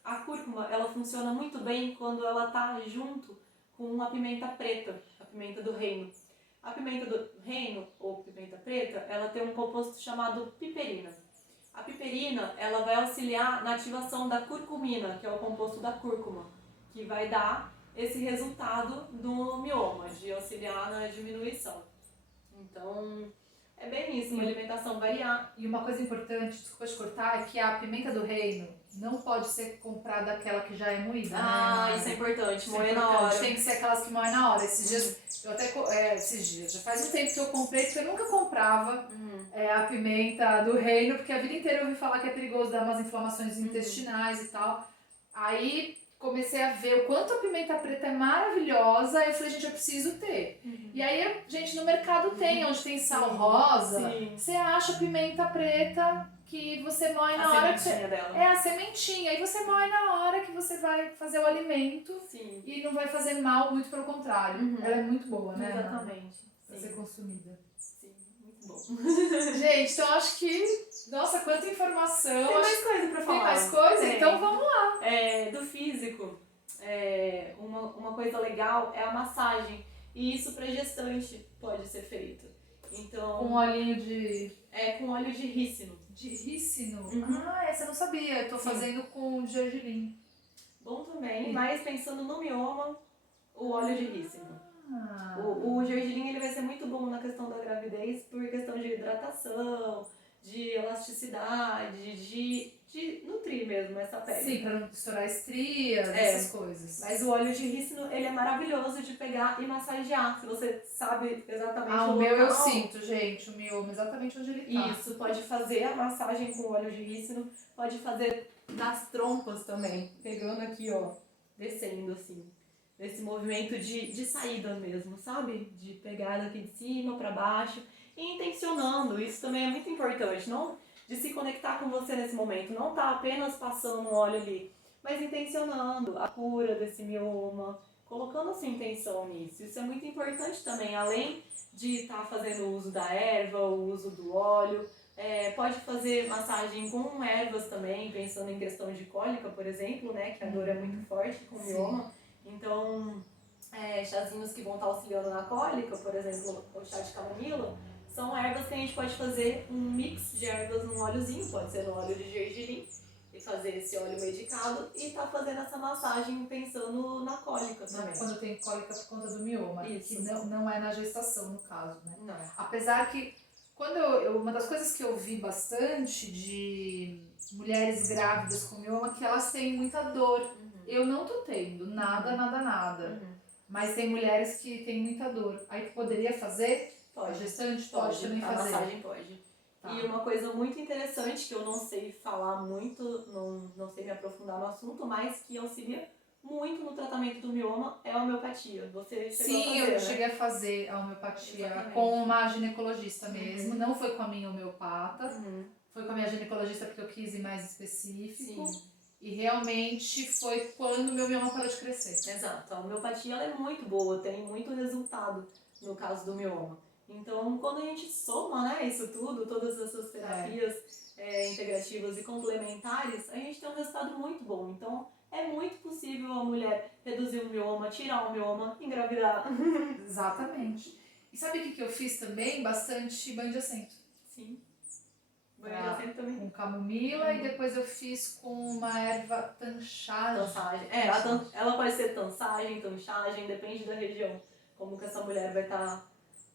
a cúrcuma, ela funciona muito bem quando ela está junto com a pimenta preta, a pimenta do reino. A pimenta do reino, ou pimenta preta, ela tem um composto chamado piperina. A piperina, ela vai auxiliar na ativação da curcumina, que é o composto da cúrcuma, que vai dar esse resultado do mioma, de auxiliar na diminuição. Então, é bem isso, uma alimentação variada. E uma coisa importante, desculpa te cortar, é que a pimenta do reino não pode ser comprada aquela que já é moída, né? Isso é importante, moer na hora. Tem que ser aquelas que moem na hora. Esses dias, já faz um tempo que eu comprei, porque eu nunca comprava a pimenta do reino, porque a vida inteira eu ouvi falar que é perigoso dar umas inflamações intestinais e tal. Aí comecei a ver o quanto a pimenta preta é maravilhosa, e eu falei, gente, eu preciso ter. E aí, gente, no mercado tem, onde tem sal rosa, você acha pimenta preta que você moe na hora que você... dela. É a sementinha, aí você moe na hora que você vai fazer o alimento. Sim. E não vai fazer mal, muito pelo contrário. Ela é muito boa, né? Exatamente. Pra ser consumida. Sim, muito bom. Gente, então acho que... Nossa, quanta informação. Tem mais coisa pra falar. Tem mais coisa? Então vamos lá. Do físico, uma coisa legal é a massagem. E isso pra gestante pode ser feito. Então, com olhinho de... com óleo de rícino. De rícino? Essa eu não sabia. Eu tô fazendo com gergelim. Bom também, mas pensando no mioma, o óleo de rícino. O gergelim ele vai ser muito bom na questão da gravidez por questão de hidratação, de elasticidade, de nutrir mesmo essa pele. Sim, pra não estourar estrias, essas coisas. Mas o óleo de rícino, ele é maravilhoso de pegar e massagear. Se você sabe exatamente o o meu local, eu sinto, gente, o mioma, exatamente onde ele tá. Isso, pode fazer a massagem com óleo de rícino, pode fazer nas trompas também, pegando aqui, ó, descendo assim. Nesse movimento de saída mesmo, sabe? De pegar daqui de cima para baixo e intencionando. Isso também é muito importante, não de se conectar com você nesse momento, não tá apenas passando um óleo ali, mas intencionando a cura desse mioma, colocando a sua intenção nisso. Isso é muito importante também, além de estar fazendo uso da erva, o uso do óleo. Pode fazer massagem com ervas também, pensando em questão de cólica, por exemplo, né? Que a dor é muito forte com o mioma. Então, chazinhos que vão estar auxiliando na cólica, por exemplo, o chá de camomila, são ervas que a gente pode fazer um mix de ervas num óleozinho, pode ser no óleo de gergelim, e fazer esse óleo medicado e tá fazendo essa massagem pensando na cólica também. Quando tem cólica por conta do mioma, Isso. que não é na gestação, no caso, né? Não. Apesar que, quando uma das coisas que eu vi bastante de mulheres grávidas com mioma, que elas têm muita dor. Eu não tô tendo nada. Mas tem mulheres que têm muita dor. Aí poderia fazer? Pode. A gestante pode também a fazer. massagem pode. Tá. E uma coisa muito interessante, que eu não sei falar muito, não sei me aprofundar no assunto, mas que auxilia muito no tratamento do mioma, é a homeopatia. Você chegou a fazer, eu cheguei a fazer a homeopatia. Exatamente. Com uma ginecologista mesmo. Não foi com a minha homeopata. Foi com a minha ginecologista porque eu quis ir mais específico. Sim. E realmente foi quando o meu mioma parou de crescer. Exato. A homeopatia ela é muito boa, tem muito resultado no caso do mioma. Então, quando a gente soma, né, isso tudo, todas essas terapias integrativas e complementares, a gente tem um resultado muito bom. Então, é muito possível a mulher reduzir o mioma, tirar o mioma, engravidar. Exatamente. E sabe o que eu fiz também? Bastante banho de assento. Sim. Banho de assento também. Com camomila e depois eu fiz com uma erva tanchagem. Tançagem. Ela pode ser tançagem, tanchagem, depende da região. Como que essa mulher vai estar...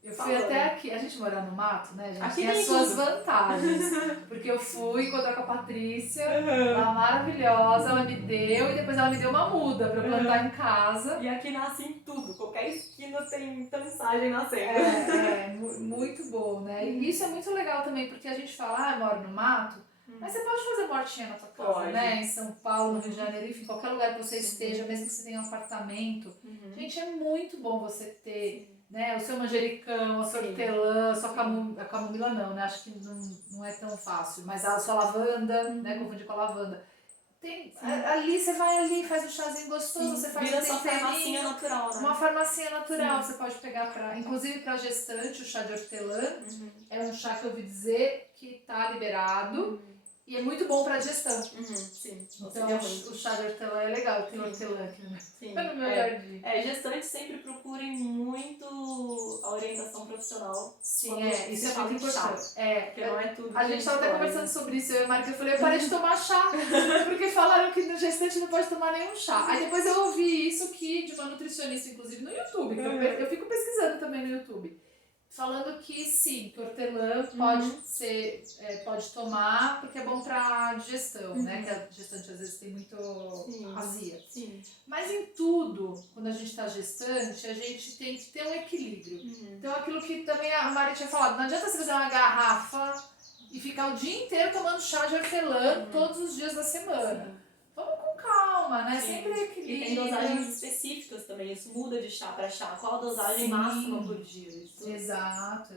Eu fui até aqui, a gente mora no mato, né, gente? Aqui tem as suas vantagens. Porque eu fui encontrar com a Patrícia, ela maravilhosa, ela me deu e depois ela me deu uma muda pra eu plantar em casa. E aqui nasce em tudo, qualquer esquina tem tançagem nascendo. Muito bom, né? E isso é muito legal também, porque a gente fala, eu moro no mato, mas você pode fazer mortinha na tua casa, né? Em São Paulo, no Rio de Janeiro, enfim, qualquer lugar que você esteja, mesmo que você tenha um apartamento. Gente, é muito bom você ter... Né, o seu manjericão, a sua hortelã, a sua camomila não, né? Acho que não é tão fácil. Mas a sua lavanda, né? Confundir com a lavanda. Ali você vai ali, faz um chazinho gostoso, você faz uma farmacinha natural, né? Uma farmacinha natural, você pode pegar inclusive para gestante, o chá de hortelã. É um chá que eu ouvi dizer que tá liberado. E é muito bom pra digestão. Sim. Então o chá de hortelã é legal, tem hortelã aqui no meu jardim. Gestantes sempre procurem muito a orientação profissional. Sim, isso é muito importante. Porque não é tudo. A gente tava até conversando sobre isso, eu e a Marca, eu falei, eu parei de tomar chá, porque falaram que no gestante não pode tomar nenhum chá. Aí depois eu ouvi isso de uma nutricionista, inclusive no YouTube, que eu fico pesquisando também no YouTube. Falando que sim, que hortelã pode tomar porque é bom pra digestão, né? Que a gestante às vezes tem muito azia. Sim. Mas em tudo, quando a gente tá gestante, a gente tem que ter um equilíbrio. Então aquilo que também a Mari tinha falado, não adianta você fazer uma garrafa e ficar o dia inteiro tomando chá de hortelã todos os dias da semana. Vamos com calma, né? Sempre equilíbrio. E tem dosagens específicas também, isso muda de chá para chá. Qual a dosagem máxima por dia? Isso. Exato.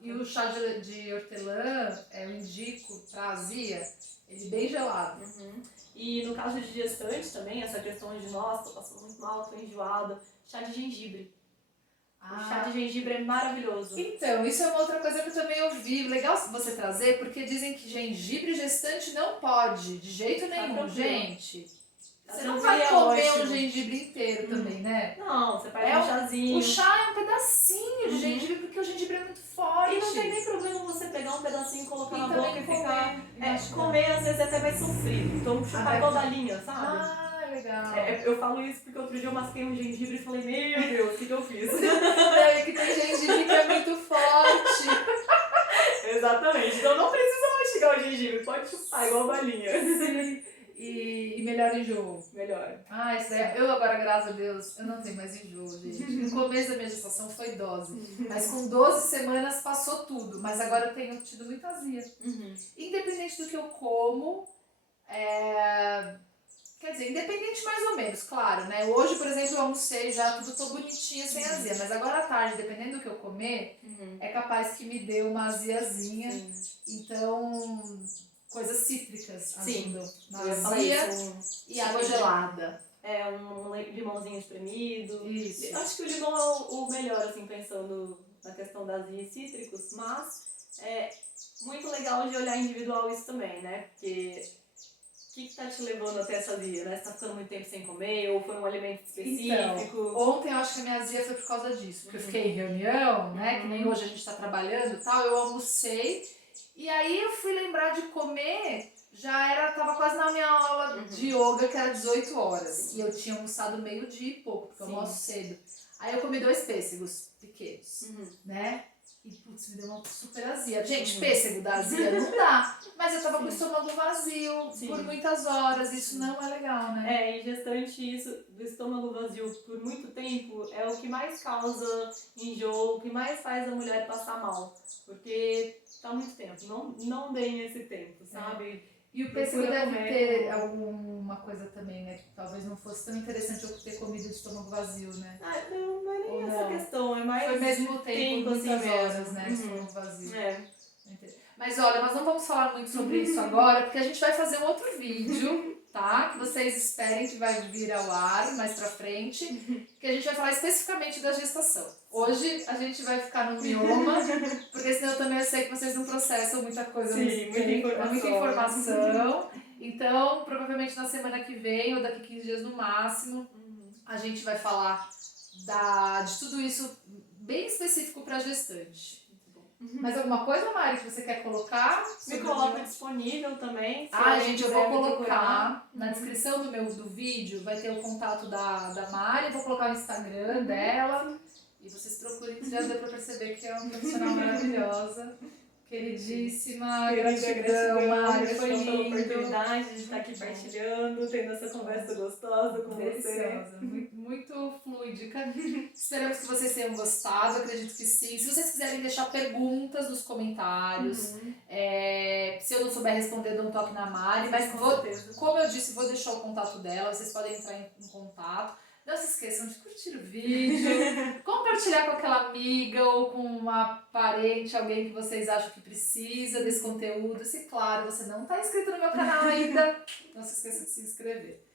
E o chá de hortelã, eu indico pra azia, ele bem gelado. E no caso de gestante também, essa questão de, nossa, tô passando muito mal, tô enjoada, chá de gengibre. O chá de gengibre é maravilhoso. Então, isso é uma outra coisa que eu também ouvi. Legal você trazer, porque dizem que gengibre gestante não pode, de jeito nenhum, gente. Você não vai comer um gengibre inteiro também, né? Não, você faz um chazinho. O chá é um pedacinho de gengibre, porque o gengibre é muito forte. E não tem nem problema você pegar um pedacinho, colocar na boca e ficar... Comer às vezes até vai sofrer. Então chupar igual balinha, sabe? Legal. legal. Eu falo isso porque outro dia eu masquei um gengibre e falei, meu Deus, o que eu fiz? É que tem gengibre que é muito forte. Exatamente. Então não precisa mastigar o gengibre, pode chupar igual balinha. Sim. E melhor enjoo. Melhor. Ah, isso daí. Eu agora, graças a Deus, eu não tenho mais enjoo, gente. No começo da minha gestação foi dose. Mas com 12 semanas passou tudo. Mas agora eu tenho tido muita azia. Independente do que eu como, quer dizer, independente mais ou menos, claro, né? Hoje, por exemplo, eu almocei já, tudo tô bonitinha, sem azia. Mas agora à tarde, dependendo do que eu comer, é capaz que me dê uma aziazinha. Então, coisas cítricas ajudam na azia e água gelada. Um limãozinho espremido. Isso. Acho que o limão é o melhor, assim, pensando na questão das azia e cítricos, mas é muito legal de olhar individual isso também, né? Porque o que tá te levando até essa azia, né? Você tá ficando muito tempo sem comer ou foi um alimento específico? Então, ontem eu acho que a minha azia foi por causa disso, porque eu fiquei em reunião, né? Que nem hoje a gente tá trabalhando e tal, eu almocei e aí eu fui lembrar de comer, tava quase na minha aula de yoga, que era 18 horas. E eu tinha almoçado meio-dia e pouco, porque eu almoço cedo. Aí eu comi 2 pêssegos pequenos, né? E putz, me deu uma super azia. Gente, pêssego da azia não dá. Mas eu tava com o estômago vazio por muitas horas. Isso não é legal, né? Em gestante, isso do estômago vazio por muito tempo é o que mais causa enjoo, o que mais faz a mulher passar mal. Porque tá muito tempo. Não deem esse tempo, sabe? E o pêssego deve ter alguma coisa também, né? Que talvez não fosse tão interessante eu ter comido de estômago vazio, né? Não é nem essa questão, é mais foi mesmo tempo assim muitas mesmo. horas, né? Estômago vazio. Mas olha, nós não vamos falar muito sobre isso agora, porque a gente vai fazer um outro vídeo, tá? Que vocês esperem que vai vir ao ar mais pra frente, que a gente vai falar especificamente da gestação. Hoje a gente vai ficar no mioma, porque senão eu sei que vocês não processam muita coisa. Sim, muita informação. Então, provavelmente na semana que vem, ou daqui 15 dias no máximo, a gente vai falar de tudo isso bem específico pra gestante. Mais alguma coisa, Mari, que você quer colocar? Me coloca disponível também. Gente, eu vou colocar na descrição do vídeo, vai ter o contato da Mari, eu vou colocar o Instagram dela e vocês procurem, que já deu pra perceber que é uma profissional maravilhosa, queridíssima, gratidão, Mari, foi lindo. Pela oportunidade de estar aqui partilhando, tendo essa conversa gostosa com você. Muito, muito fluídica. Esperamos que vocês tenham gostado, acredito que sim. Se vocês quiserem deixar perguntas nos comentários, se eu não souber responder, dou um toque na Mari, mas como eu disse, vou deixar o contato dela, vocês podem entrar em contato. Não se esqueçam de curtir o vídeo, compartilhar com aquela amiga ou com uma parente, alguém que vocês acham que precisa desse conteúdo. Se, claro, você não está inscrito no meu canal ainda, não se esqueça de se inscrever.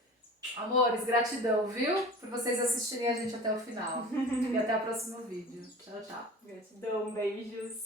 Amores, gratidão, viu? Por vocês assistirem a gente até o final. E até o próximo vídeo. Tchau, tchau. Gratidão, beijos.